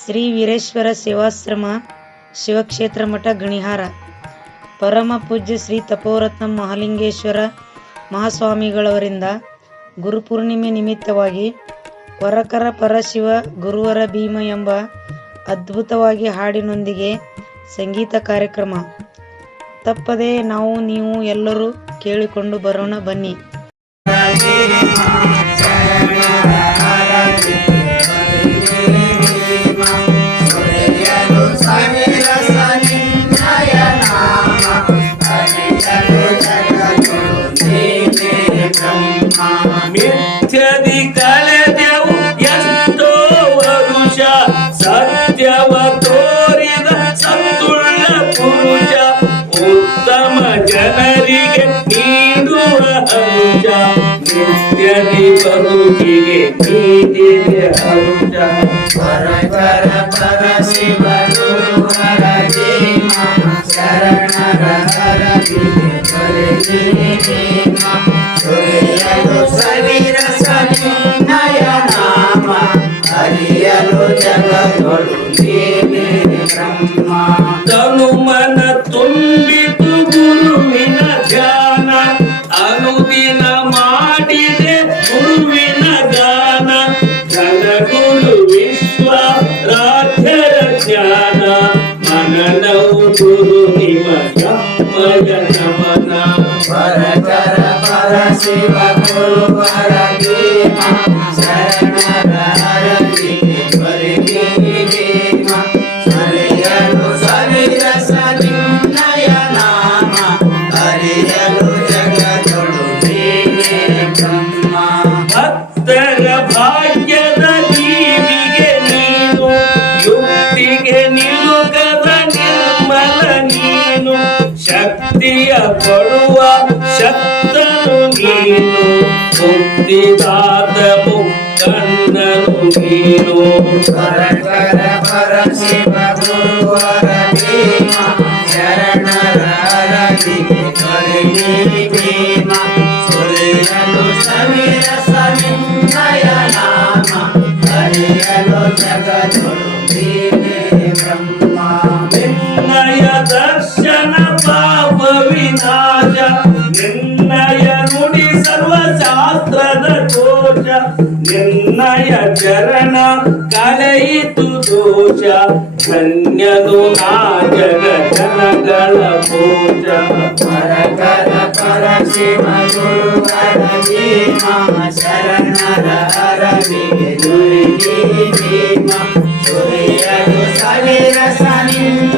ಶ್ರೀ ವೀರೇಶ್ವರ ಸೇವಾಶ್ರಮ ಶಿವಕ್ಷೇತ್ರ ಮಠ, ಗಣಿಹಾರ. ಪರಮ ಪೂಜ್ಯ ಶ್ರೀ ತಪೋರತ್ನ ಮಹಾಲಿಂಗೇಶ್ವರ ಮಹಾಸ್ವಾಮಿಗಳವರಿಂದ ಗುರುಪೂರ್ಣಿಮೆ ನಿಮಿತ್ತವಾಗಿ ವರಕರ ಪರಶಿವ ಗುರುವರ ಭೀಮ ಎಂಬ ಅದ್ಭುತವಾಗಿ ಹಾಡಿನೊಂದಿಗೆ ಸಂಗೀತ ಕಾರ್ಯಕ್ರಮ. ತಪ್ಪದೆ ನಾವು, ನೀವು ಎಲ್ಲರೂ ಕೇಳಿಕೊಂಡು ಬರೋಣ ಬನ್ನಿ. ಕಳೆದೆವು ಎಷ್ಟೋ ವರುಷ ಸತ್ಯವ ತೋರಿದ ಸಂತುಳ್ಳ ಪುರುಷ ಉತ್ತಮ ಜನರಿಗೆ ನೀಡುವ ಹಂಜ ನಿತ್ಯದಿ ಬರುಗಿಗೆ ನೀಡಿದೆ ಹಂಜ ಪರ ಪರ ಪರ ಶಿವ ಗುರುವರ ಜೀವ ಶರಣರ ಹರ ವಿಜಯ ತನು ಮನ ತುಂಬಿತು ಗುರುವಿನ ಧ್ಯಾನ ಅನುದಿನ ಮಾಡಿದೆ ಗುರುವಿನ ಗಾನ ಘನಗುರು ವಿಶ್ವ ರಾಧ್ಯರ ಧ್ಯಾನ ಮನನವು ಗುರು ನಿಮಯ ನಮನ ಪರ ಕರ ಪರ ಶಿವ ಗುರುವರ ಭೀಮ ನೀನು ಮುಕ್ತಿದಾತ ಮುಕ್ಕಣ್ಣನು ನೀನು ಪರ ಕರ ಪರ ಶಿವ ಗುರುವರ ಭೀಮ ಶರಣರ ಹರ ವಿಜಯ ತೊರೆದಿ ಭೀಮ ಸುರಿಯಲು ಸವಿರ ಸವಿನಯ ನಾಮ ಹರಿಯಲು ಜಗದೊಳು ನೀನೇ ಬ್ರಹ್ಮ ನಿನ್ನಯ ದರ್ಶನ ಸರ್ವಶಾಸ್ತ್ರದ ದೋಷ ನಿನ್ನಯ ಚರಣ ಕಳೆಯಿತು ದೋಷ ಧನ್ಯದು ನಾ ಜಗ ಜನಗಳ ಭೋಜ ಪರ ಕರ ಪರ ಶಿವ ಗುರುವರ ಭೀಮ ಶರಣರ ಹರ ವಿಜಯ ತೊರೆದಿ ಭೀಮ ಸುರಿಯಲು ಸವಿರ ಸನಿನ್ನಯ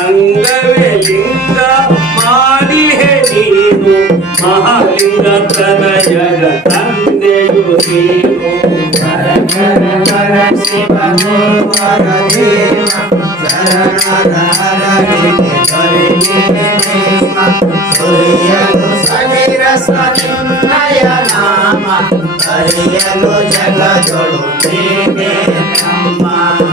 ಅಂಗವೇ ಲಿಂಗ ಮಾಡಿಹೆ ನೀನು ಮಹಾಲಿಂಗ ತನಯಗ ತಂದೆಯು ನೀನು ಪರ ಕರ ಪರ ಶಿವ ಗುರುವರ ಭೀಮ ಶರಣರ ಹರ ವಿಜಯ ತೊರೆದಿ ಭೀಮ ಸುರಿಯಲು ಸವಿರ ಸನಿನ್ನಯ ನಾಮ ಹರಿಯಲು ಜಗದೊಳು ನೀನೇ ಬ್ರಹ್ಮ